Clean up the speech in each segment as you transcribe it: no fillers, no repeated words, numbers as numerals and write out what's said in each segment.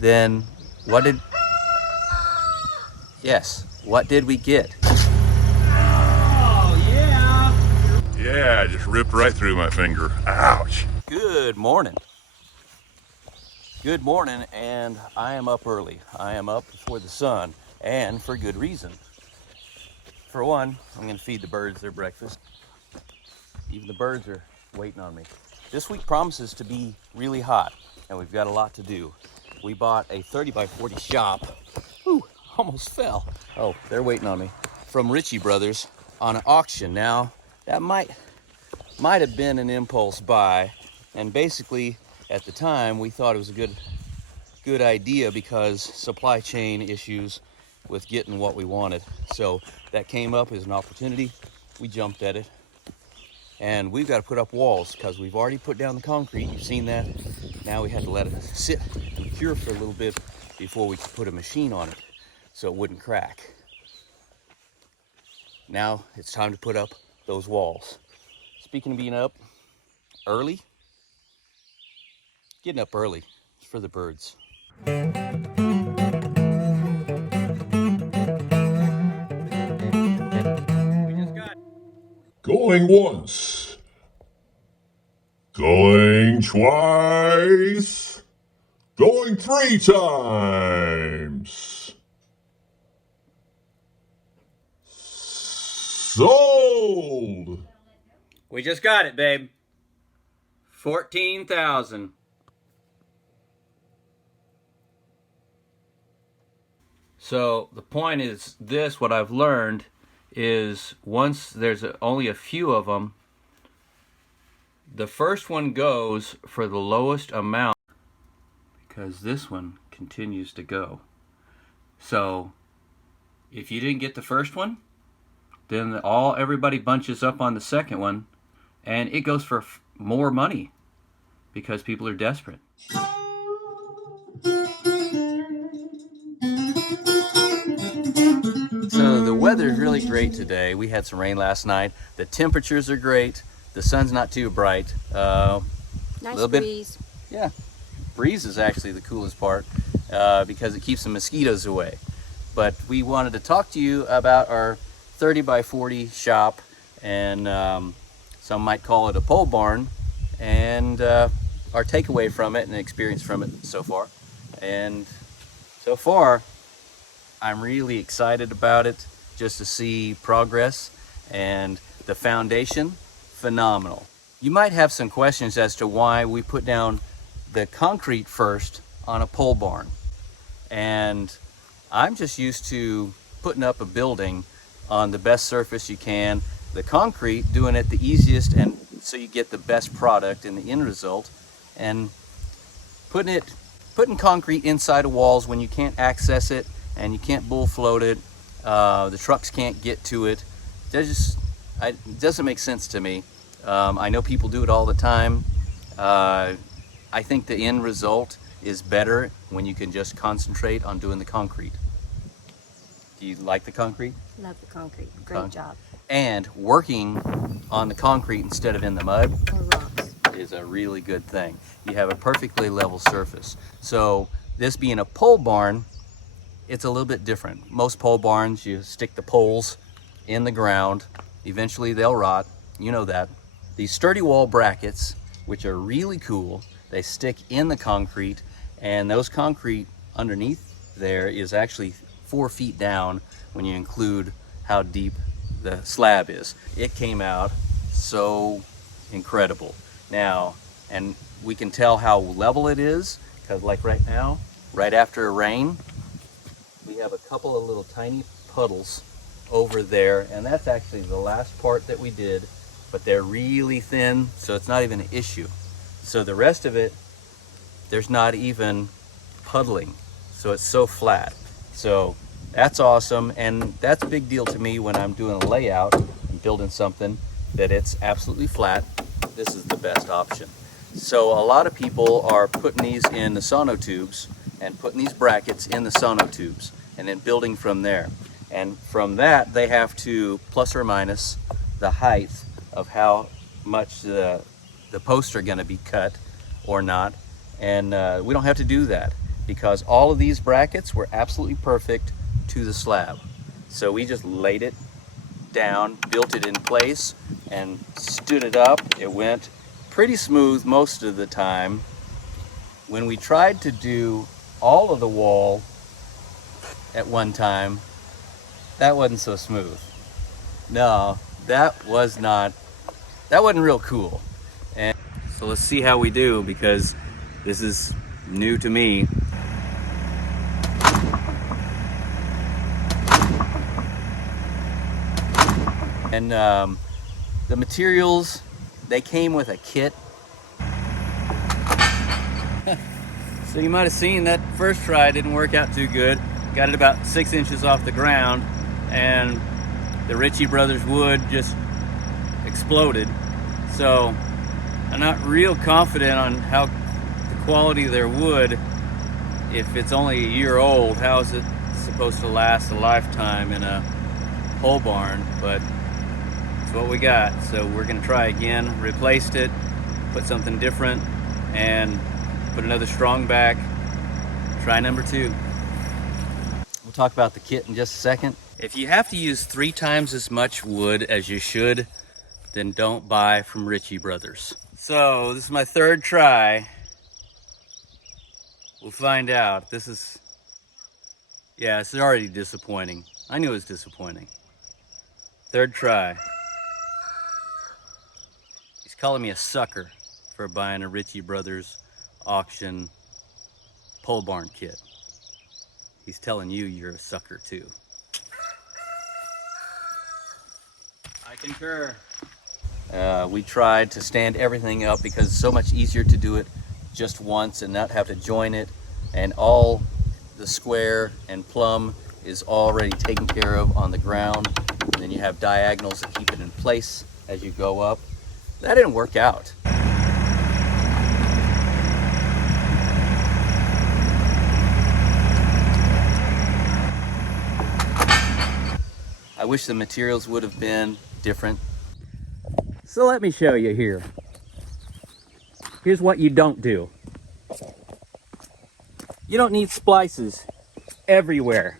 then what did we get? Oh, yeah! Yeah, just ripped right through my finger. Ouch. Good morning. Good morning, and I am up early. I am up before the sun, and for good reason. For one, I'm gonna feed the birds their breakfast. Even the birds are waiting on me. This week promises to be really hot, and we've got a lot to do. We bought a 30 by 40 shop. Ooh, almost fell. Oh, they're waiting on me. From Richie Brothers on an auction. Now, that might have been an impulse buy, and basically at the time we thought it was a good idea because supply chain issues with getting what we wanted. So that came up as an opportunity. We jumped at it, and we've got to put up walls because we've already put down the concrete. You've seen that. Now we had to let it sit and cure for a little bit before we could put a machine on it so it wouldn't crack. Now it's time to put up those walls. Speaking of being up early, getting up early is for the birds. Going once. Going twice. Going 3 times. Sold. We just got it, babe. 14,000. So the point is this, what I've learned is once there's only a few of them, the first one goes for the lowest amount because this one continues to go. So if you didn't get the first one, then everybody bunches up on the second one, and it goes for more money because people are desperate. So the weather's really great today. We had some rain last night. The temperatures are great. The sun's not too bright. Nice breeze. Yeah, breeze is actually the coolest part because it keeps the mosquitoes away. But we wanted to talk to you about our 30 by 40 shop, and some might call it a pole barn, and our takeaway from it and experience from it so far. And so far, I'm really excited about it, just to see progress, and the foundation, phenomenal. You might have some questions as to why we put down the concrete first on a pole barn. And I'm just used to putting up a building on the best surface you can, the concrete, doing it the easiest, and so you get the best product in the end result, and putting concrete inside of walls when you can't access it and you can't bull float it, the trucks can't get to it. It doesn't make sense to me. I know people do it all the time. I think the end result is better when you can just concentrate on doing the concrete. Do you like the concrete? Love the concrete. Great job. And working on the concrete instead of in the mud Or rocks. is a really good thing. You have a perfectly level surface. So this being a pole barn, it's a little bit different. Most pole barns, you stick the poles in the ground. Eventually they'll rot. You know that. These sturdy wall brackets, which are really cool, they stick in the concrete, and those concrete underneath there is actually 4 feet down when you include how deep the slab is. It came out so incredible. Now, and we can tell how level it is, because like right now, right after a rain, we have a couple of little tiny puddles over there, and that's actually the last part that we did, but they're really thin, so it's not even an issue. So the rest of it, there's not even puddling, so it's so flat. So that's awesome, and that's a big deal to me when I'm doing a layout and building something, that it's absolutely flat. This is the best option. So a lot of people are putting these in the sonotubes and putting these brackets in the sonotubes and then building from there. And from that, they have to plus or minus the height of how much the posts are going to be cut or not. And we don't have to do that. because all of these brackets were absolutely perfect to the slab. So we just laid it down, built it in place, and stood it up. It went pretty smooth most of the time. When we tried to do all of the wall at one time, that wasn't so smooth. No, that wasn't real cool. And so let's see how we do, because this is new to me. And the materials, they came with a kit. So you might have seen that first try didn't work out too good. Got it about 6 inches off the ground, and the Ritchie Brothers wood just exploded. So I'm not real confident on how the quality of their wood, if it's only a year old, how is it supposed to last a lifetime in a pole barn? But it's what we got. So we're gonna try again, replaced it, put something different, and put another strong back. Try number 2. We'll talk about the kit in just a second. If you have to use 3 times as much wood as you should, then don't buy from Ritchie Brothers. So this is my 3rd try. We'll find out. This is already disappointing. I knew it was disappointing. 3rd try. He's calling me a sucker for buying a Ritchie Brothers auction pole barn kit. He's telling you you're a sucker too. I concur. We tried to stand everything up because it's so much easier to do it just once and not have to join it, and all the square and plumb is already taken care of on the ground, and then you have diagonals that keep it in place as you go up. That didn't work out. I wish the materials would have been different. So let me show you here. Here's what you don't do. You don't need splices everywhere.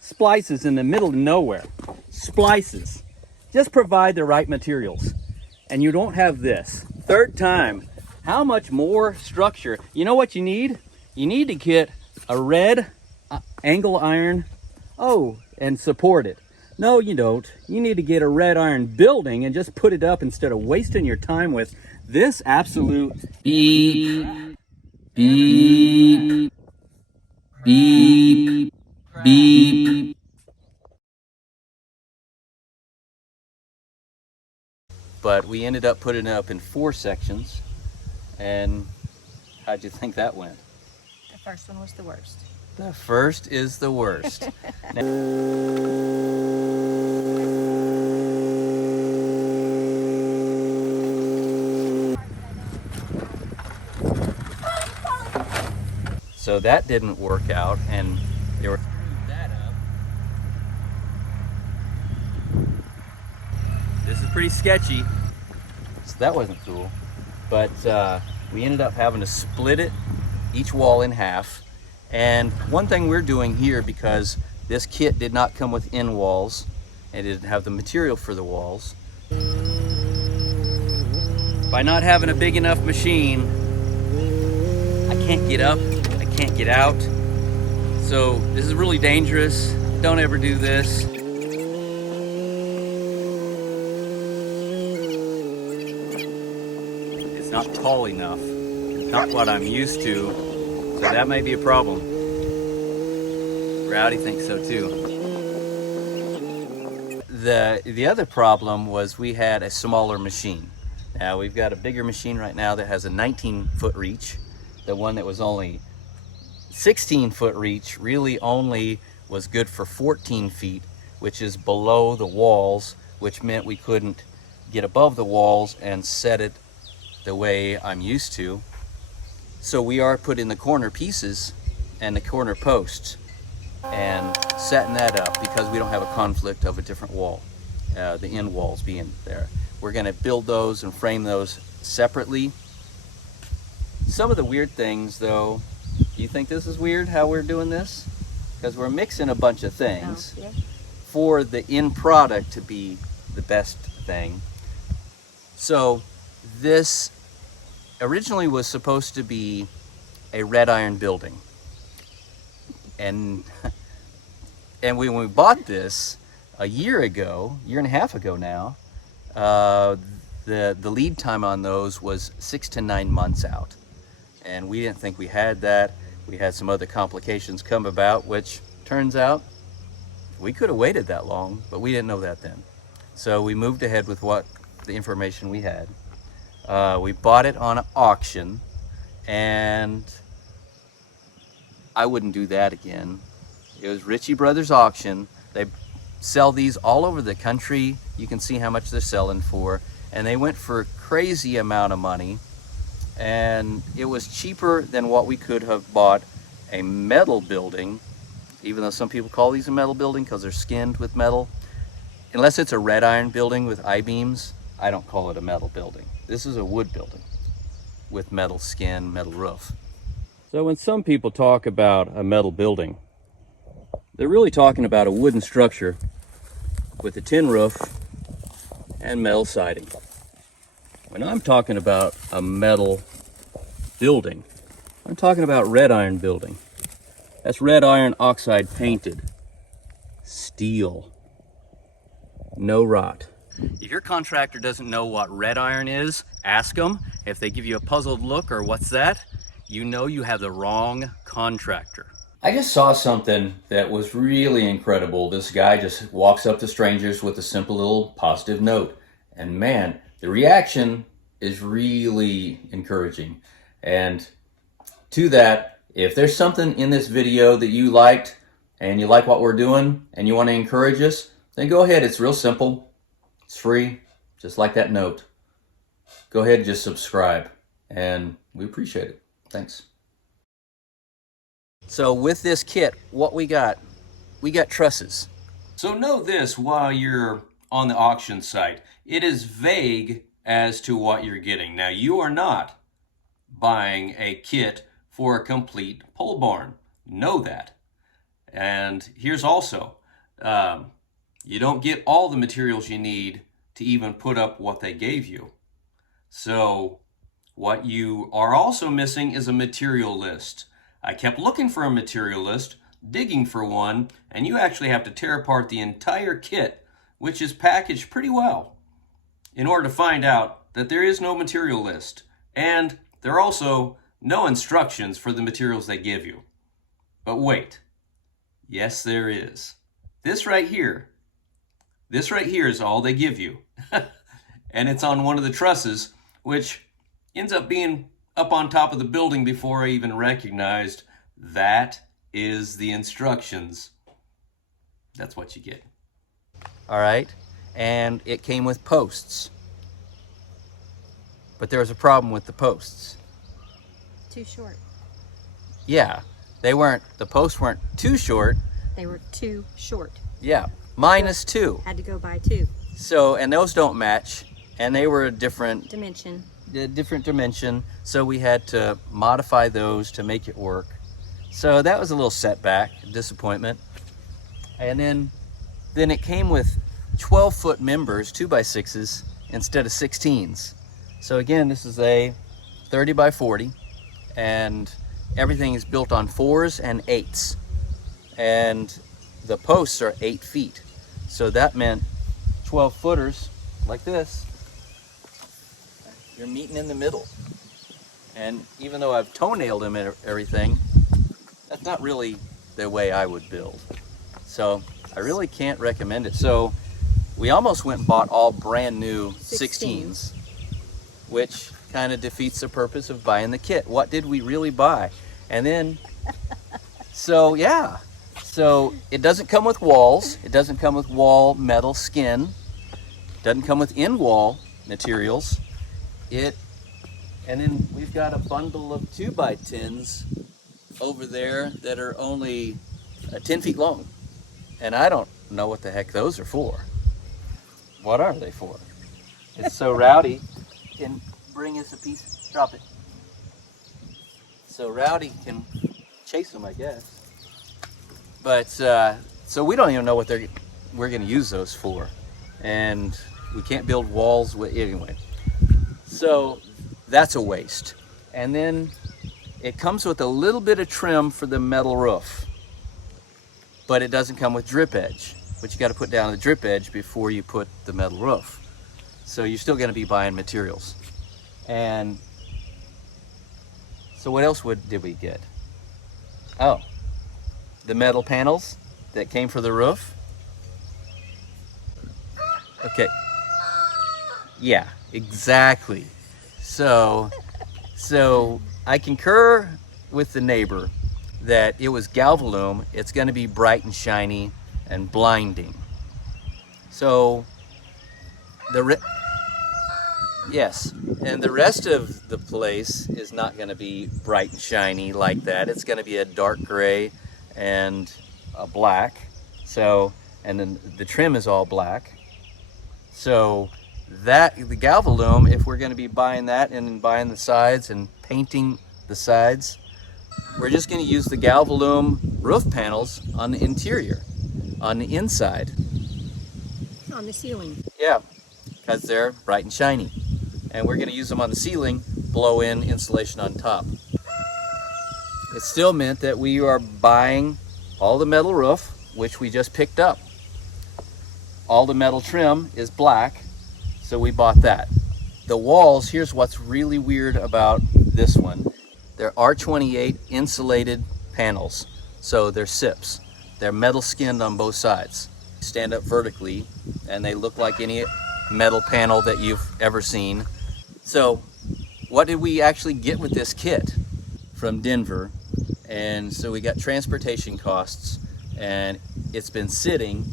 Splices in the middle of nowhere. Splices. Just provide the right materials. And you don't have this. 3rd time. How much more structure? You know what you need? You need to get a red angle iron. Oh, and support it. No, you don't. You need to get a red iron building and just put it up instead of wasting your time with this absolute beep, beep, beep, beep. But we ended up putting it up in 4 sections. And how'd you think that went? The first one was the worst. The first is the worst. So that didn't work out, and they were screwed that up. This is pretty sketchy, so that wasn't cool. But we ended up having to split it, each wall in half. And one thing we're doing here, because this kit did not come with end walls and it didn't have the material for the walls, by not having a big enough machine, I can't get up, I can't get out. So this is really dangerous. Don't ever do this. It's not tall enough. It's not what I'm used to. So that may be a problem. Rowdy thinks so too. The other problem was we had a smaller machine. Now we've got a bigger machine right now that has a 19-foot reach. The one that was only 16-foot reach really only was good for 14 feet, which is below the walls, which meant we couldn't get above the walls and set it the way I'm used to. So we are putting the corner pieces and the corner posts and setting that up because we don't have a conflict of a different wall, the end walls being there. We're gonna build those and frame those separately. Some of the weird things though, Do you think this is weird how we're doing this? Because we're mixing a bunch of things Yeah. for the end product to be the best thing. So this originally was supposed to be a red iron building. And when we bought this a year and a half ago now, the lead time on those was 6 to 9 months out. And we didn't think we had that. We had some other complications come about, which turns out we could have waited that long, but we didn't know that then. So we moved ahead with the information we had. We bought it on an auction, and I wouldn't do that again. It was Ritchie Brothers auction. They sell these all over the country. You can see how much they're selling for, and they went for a crazy amount of money. And it was cheaper than what we could have bought a metal building, even though some people call these a metal building because they're skinned with metal. Unless it's a red iron building with I-beams, I don't call it a metal building. This is a wood building with metal skin, metal roof. So when some people talk about a metal building, they're really talking about a wooden structure with a tin roof and metal siding. When I'm talking about a metal building, I'm talking about red iron building. That's red iron oxide painted. Steel. No rot. If your contractor doesn't know what red iron is, ask them. If they give you a puzzled look or what's that, you know you have the wrong contractor. I just saw something that was really incredible. This guy just walks up to strangers with a simple little positive note. And man, the reaction is really encouraging. And to that, if there's something in this video that you liked and you like what we're doing and you want to encourage us, then go ahead. It's real simple. It's free, just like that note. Go ahead and just subscribe, and we appreciate it. Thanks. So with this kit, what we got trusses. So know this while you're on the auction site. It is vague as to what you're getting. Now, you are not buying a kit for a complete pole barn. Know that. And here's also, you don't get all the materials you need to even put up what they gave you. So what you are also missing is a material list. I kept looking for a material list, digging for one, and you actually have to tear apart the entire kit, which is packaged pretty well, in order to find out that there is no material list. And there are also no instructions for the materials they give you. But wait, yes there is. This right here is all they give you. And it's on one of the trusses, which ends up being up on top of the building before I even recognized that is the instructions. That's what you get. All right, and it came with posts. But there was a problem with the posts. Too short. Yeah, the posts weren't too short. They were too short. Yeah, -2. Had to go by 2. So, and those don't match, and they were a different Dimension. So we had to modify those to make it work. So that was a little setback, disappointment. And then it came with 12-foot members, 2x6s, instead of 16s. So again, this is a 30x40, and everything is built on 4s and 8s. And the posts are 8 feet. So that meant 12 footers like this. You're meeting in the middle. And even though I've toenailed them and everything, that's not really the way I would build. So I really can't recommend it. So we almost went and bought all brand new 16s, which kind of defeats the purpose of buying the kit. What did we really buy? And then, so yeah. So it doesn't come with walls. It doesn't come with wall metal skin. It doesn't come with in-wall materials. And then we've got a bundle of 2x10s over there that are only 10 feet long. And I don't know what the heck those are for. What are they for? It's so Rowdy can bring us a piece. Drop it. So Rowdy can chase them, I guess. But so we don't even know what we're going to use those for, and we can't build walls with anyway. So that's a waste. And then it comes with a little bit of trim for the metal roof, but it doesn't come with drip edge, which you got to put down the drip edge before you put the metal roof. So you're still going to be buying materials. And so what else did we get? Oh, the metal panels that came for the roof. Okay. Yeah, exactly. So I concur with the neighbor that it was Galvalume. It's going to be bright and shiny and blinding. So yes, and the rest of the place is not going to be bright and shiny like that. It's going to be a dark gray and a black. So, and then the trim is all black. So that the Galvalume, if we're going to be buying that and buying the sides and painting the sides, we're just going to use the Galvalume roof panels on the interior, on the inside. On the ceiling. Yeah, because they're bright and shiny. And we're going to use them on the ceiling, blow in insulation on top. It still meant that we are buying all the metal roof, which we just picked up. All the metal trim is black, so we bought that. The walls, here's what's really weird about this one. They're R28 insulated panels, so they're SIPs. They're metal skinned on both sides. Stand up vertically, and they look like any metal panel that you've ever seen. So what did we actually get with this kit from Denver? And so we got transportation costs, and it's been sitting,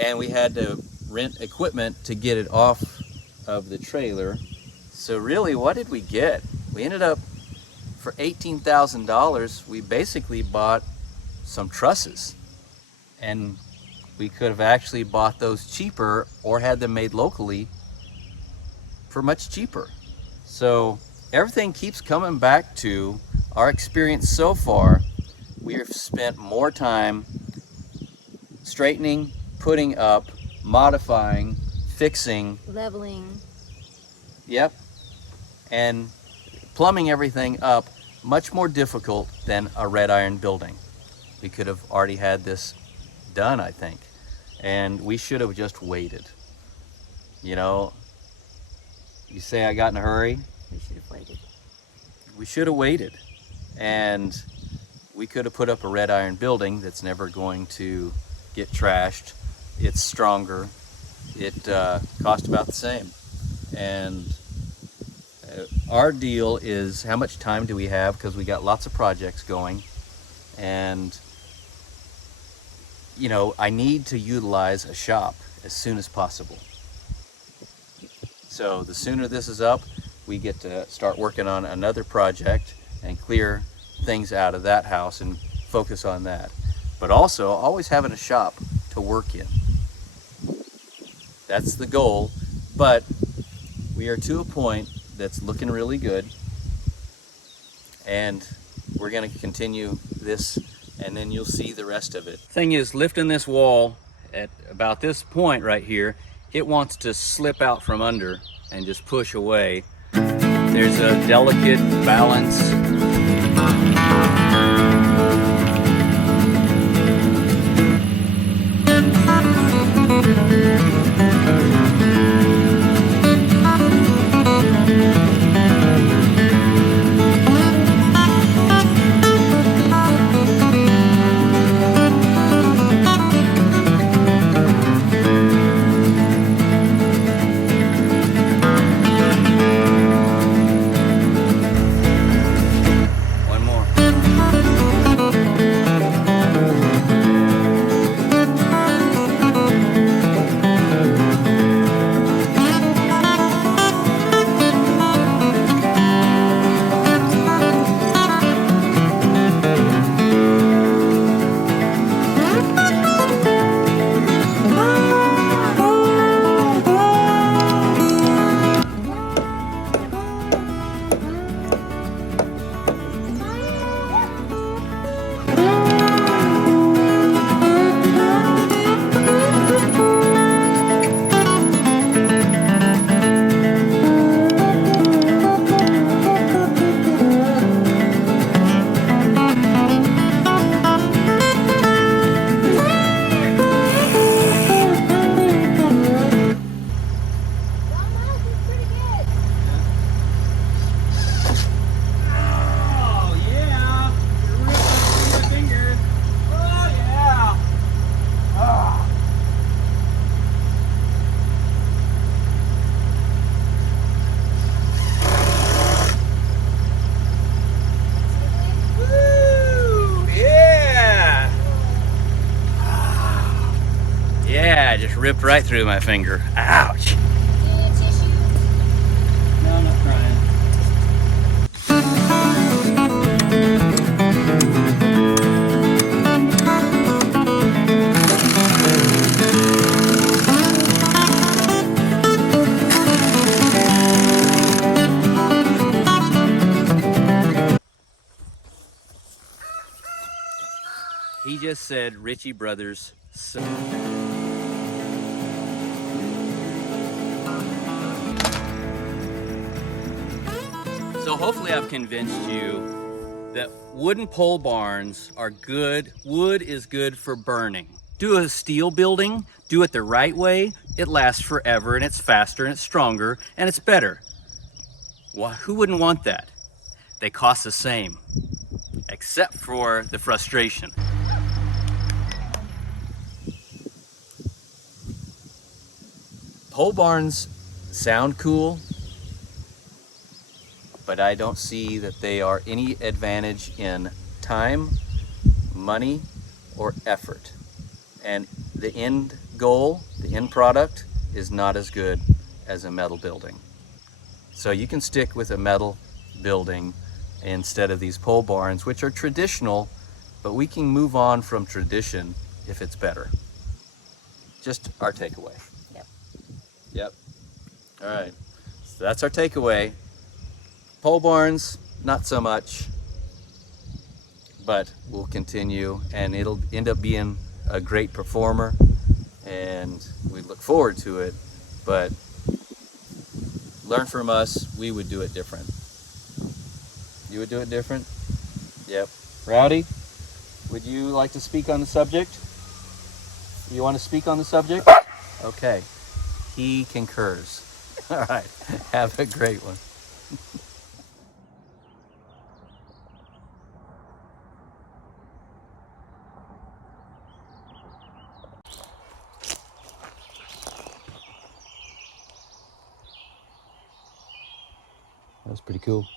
and we had to rent equipment to get it off of the trailer. So really, what did we get? We ended up, for $18,000, we basically bought some trusses. And we could have actually bought those cheaper or had them made locally for much cheaper. So everything keeps coming back to our experience so far. We have spent more time straightening, putting up, modifying, fixing, Leveling. yep, and plumbing everything up, much more difficult than a red iron building. We could have already had this done, I think, and we should have just waited. You know, you say I got in a hurry. We should have waited. We should have waited, and we could have put up a red iron building that's never going to get trashed. It's stronger. It cost about the same. And our deal is, how much time do we have? Because we got lots of projects going, and you know, I need to utilize a shop as soon as possible. So the sooner this is up, we get to start working on another project and clear things out of that house and focus on that. But also always having a shop to work in. That's the goal, but we are to a point that's looking really good, and we're going to continue this, and then you'll see the rest of it. Thing is, lifting this wall at about this point right here, it wants to slip out from under and just push away. There's a delicate balance. ripped right through my finger. Ouch. No, I'm not crying. He just said Ritchie Brothers. So hopefully I've convinced you that wooden pole barns are good. Wood is good for burning. Do a steel building, do it the right way, it lasts forever and it's faster and it's stronger and it's better. Well, who wouldn't want that? They cost the same, except for the frustration. Pole barns sound cool, but I don't see that they are any advantage in time, money, or effort. And the end goal, the end product, is not as good as a metal building. So you can stick with a metal building instead of these pole barns, which are traditional, but we can move on from tradition if it's better. Just our takeaway. Yep. All right. So that's our takeaway. Pole barns, not so much, but we'll continue and it'll end up being a great performer and we look forward to it, but learn from us, we would do it different. You would do it different? Yep. Rowdy, would you like to speak on the subject? You want to speak on the subject? Okay. He concurs. All right. Have a great one. That was pretty cool.